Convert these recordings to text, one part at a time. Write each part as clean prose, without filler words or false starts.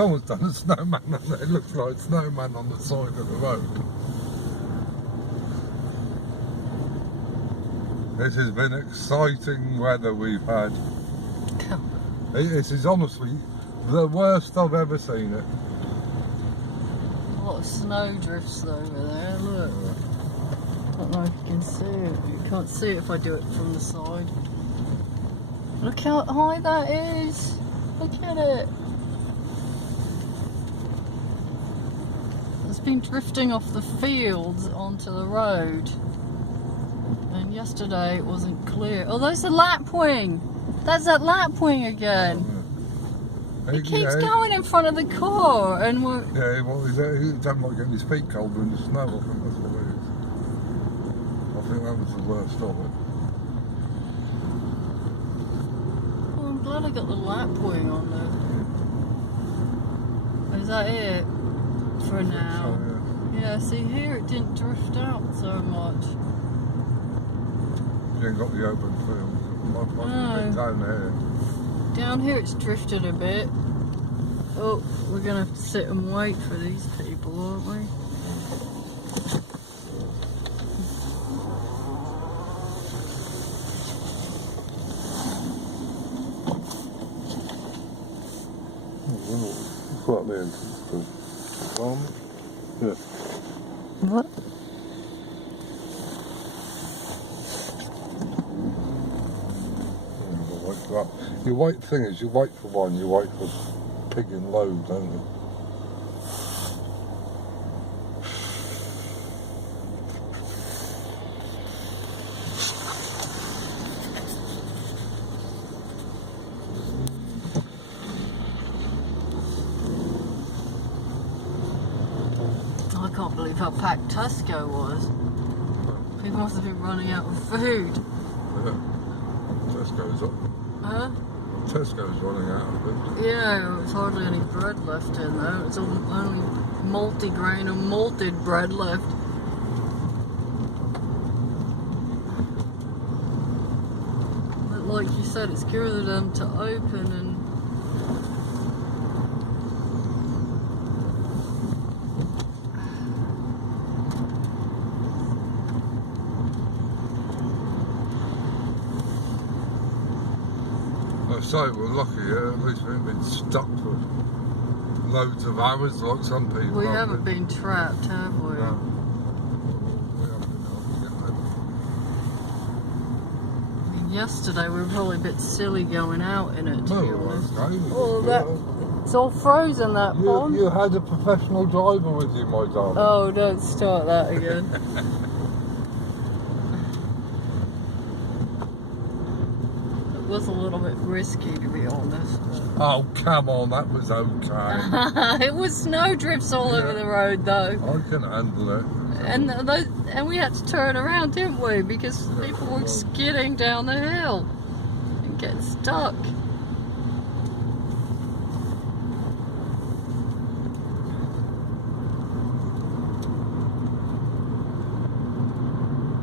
someone's done a snowman and it looks like a snowman on the side of the road. This has been exciting weather we've had. This is honestly the worst I've ever seen it. A lot of snow drifts over there, look. I don't know if you can see it. You can't see it if I do it from the side. Look how high that is. Look at it. It's been drifting off the fields onto the road. And yesterday it wasn't clear. Oh, there's the lapwing. That's that lapwing again. It keeps going in front of the car, and we're... Yeah, well, he don't like getting his feet cold in the snow, I think that's what it is. I think that was the worst of it. Well, I'm glad I got the lapwing on there. Is that it? For now? So, yeah, see here it didn't drift out so much. You ain't got the open field. No. Down here. Down here it's drifted a bit. Oh, we're gonna have to sit and wait for these people, aren't we? Quite the entrance to farm. Yeah. What? You wait, thing is, you wait for one, you wait for pig in load, don't you? I can't believe how packed Tesco was. People must have been running out of food. Yeah. Tesco's up. Huh? Tesco's running out of it. Yeah, there was hardly any bread left in there. It's only multi-grain and malted bread left. But like you said, it's good of them to open and... I say we're lucky, at least we haven't been stuck for loads of hours like some people. We haven't been trapped, have we? No. We haven't been able to get them. I mean, yesterday we were probably a bit silly going out in it, to be honest. Okay. Oh, it's all frozen, that pond. You had a professional driver with you, my darling. Oh, don't start that again. It was a little bit risky, to be honest. Oh, come on, that was okay. It was snow drifts all over the road, though. I can handle it. And we had to turn around, didn't we? Because people were skidding down the hill and getting stuck.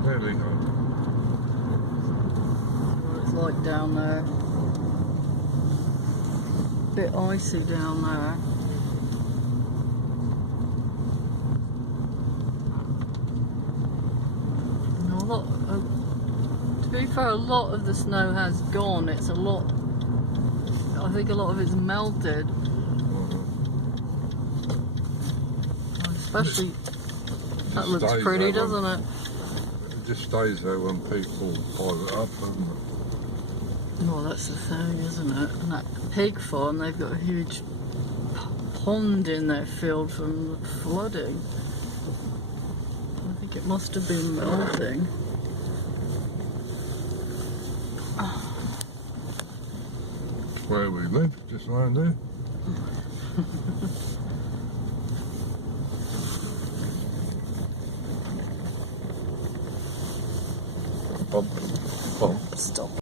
There we go. What it's like down there. Bit icy down there. To be fair, a lot of the snow has gone. It's a lot. I think a lot of it's melted. Especially, that looks pretty, doesn't it? It just stays there when people pile it up, doesn't it? Well, that's the thing, isn't it? And that pig farm, they've got a huge pond in their field from the flooding. I think it must have been melting. Where we live, just around here. Bump, bump. Stop.